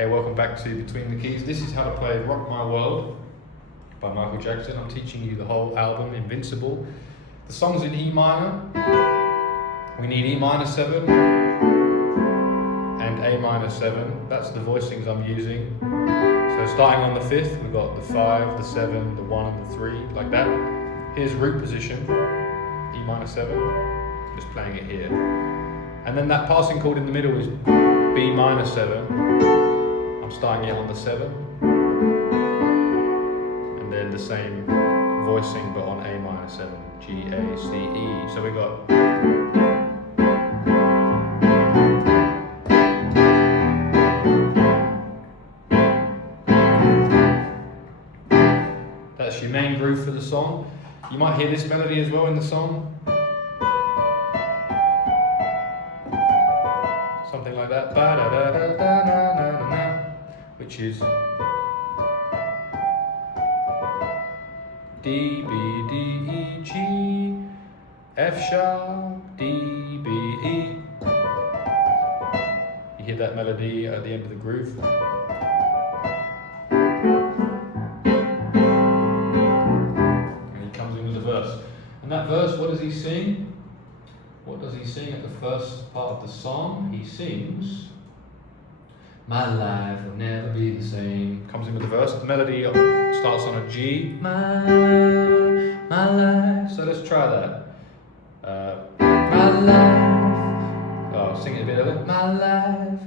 Hey, welcome back to Between the Keys. This is how to play Rock My World by Michael Jackson. I'm teaching you the whole album, Invincible. The song's in E minor. We need E minor 7 and A minor 7. That's the voicings I'm using. So starting on the 5th, we've got the 5, the 7, the 1 and the 3, like that. Here's root position, E minor 7, just playing it here. And then that passing chord in the middle is B minor 7. I'm starting it on the 7, and then the same voicing but on A minor 7, G, A, C, E. So we got that's your main groove for the song. You might hear this melody as well in the song. Something like that. Which is D, B, D, E, G, F sharp, D, B, E. You hear that melody at the end of the groove. And he comes in with a verse. And that verse, what does he sing? What does he sing at the first part of the song? He sings, my life will never be the same. Comes in with the verse. The melody starts on a G. My life. So let's try that. My life. Oh, sing it a bit of it. My life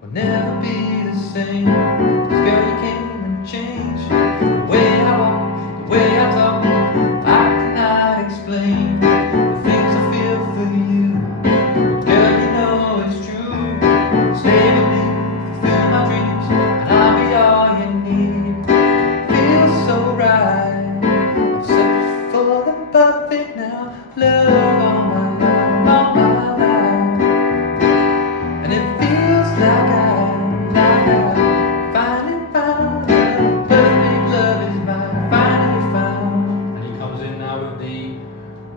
will never be the same. This girl, you came and changed the way I walk, the way I talk. I cannot explain the things I feel for you. Girl, you know it's true. Stay with me.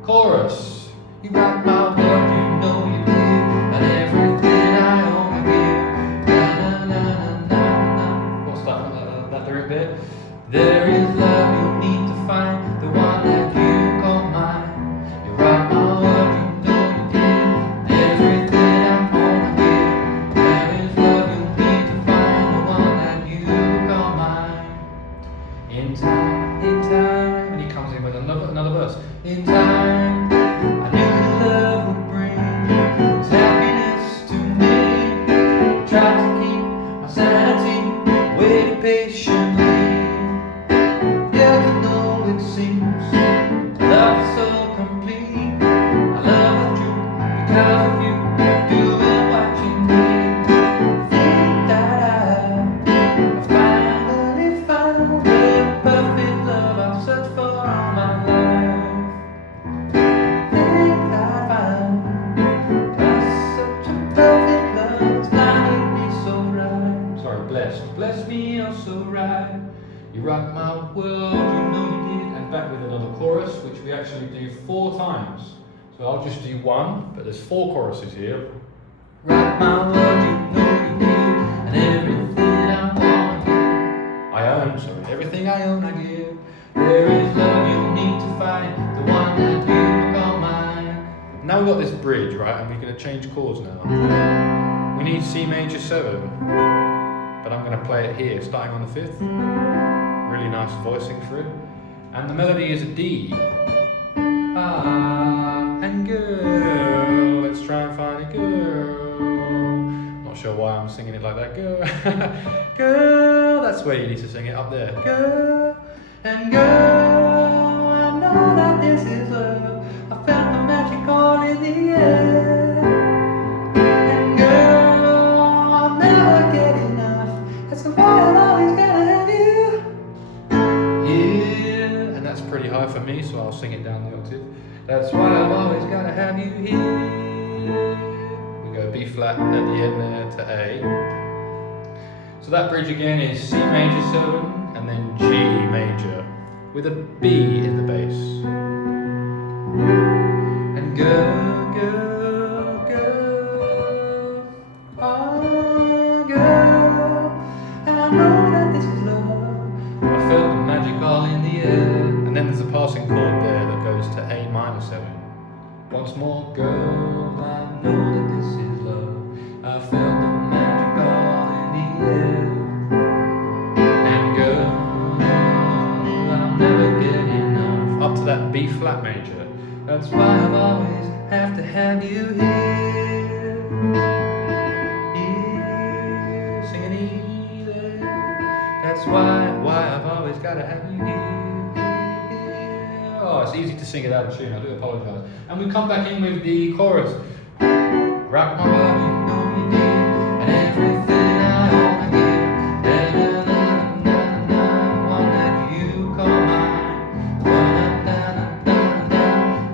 Chorus. You rock my world, you know you did, and everything I own I give. Na na na na na. What's that lyric there? There is love you'll need to find, the one that you call mine. You rock my world, you know you did, and everything I own I give. There is love you'll need to find, the one that you call mine. In time, and he comes in with another verse. In time, I knew the love would bring this happiness to me. I tried to keep my sanity, waited patiently. Yeah, you know it seems love is so complete. I love the truth because of you, doing what you need. Think that I finally found the perfect love I've searched for all my life. Bless me, oh so right. You rock my world, you know you did. And back with another chorus, which we actually do 4 times. So I'll just do 1, but there's 4 choruses here. Rock my world, you know you did, and everything I want to give. Everything I own I give. There is love you'll need to find, the one that you call mine. Now we've got this bridge, right, and we're going to change chords now. We need C major 7. But I'm going to play it here, starting on the 5th. Really nice voicing for it. And the melody is a D. Ah, and girl, let's try and find a girl. Not sure why I'm singing it like that. Girl, girl, that's where you need to sing it, up there. Girl, and girl, I know that this is love. I felt the magic all in the air. Pretty high for me, so I'll sing it down the octave. That's why I've always got to have you here. We go B flat at the end there to A. So that bridge again is C major 7 and then G major with a B in the bass. And girl, girl, girl, oh girl, chord there that goes to A minor 7. Once more, girl, I know that this is love. I felt the magic all in the air. And girl, I'll never get enough. Up to that B flat major. That's why I've always have to have you here. Here, singing easy. That's why I've always got to have you here. Oh, it's easy to sing it out of tune, I do apologise. And we come back in with the chorus. Rock my world, you know you did, and everything I own I give. And one that you call mine.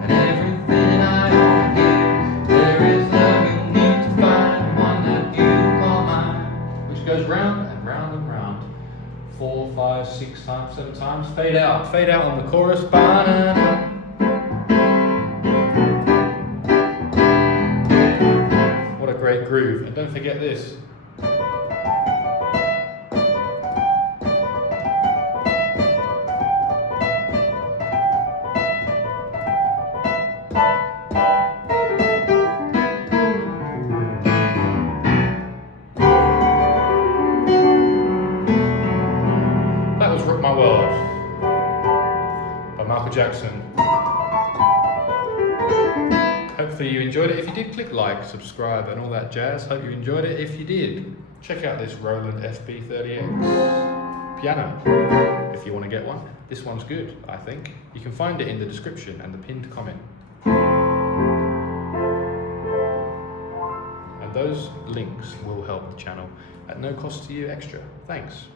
And everything I own I give. There is love you need to find, one that you call mine. Which goes round and round and round. 4, 5, 6 times, 7 times. Fade out on the chorus. Ba-da-da. What a great groove. And don't forget this. That was Rock My World by Michael Jackson. Hopefully you enjoyed it. If you did, click like, subscribe and all that jazz. Hope you enjoyed it. If you did, check out this Roland FP-30X piano if you want to get one. This one's good, I think. You can find it in the description and the pinned comment. And those links will help the channel at no cost to you extra. Thanks.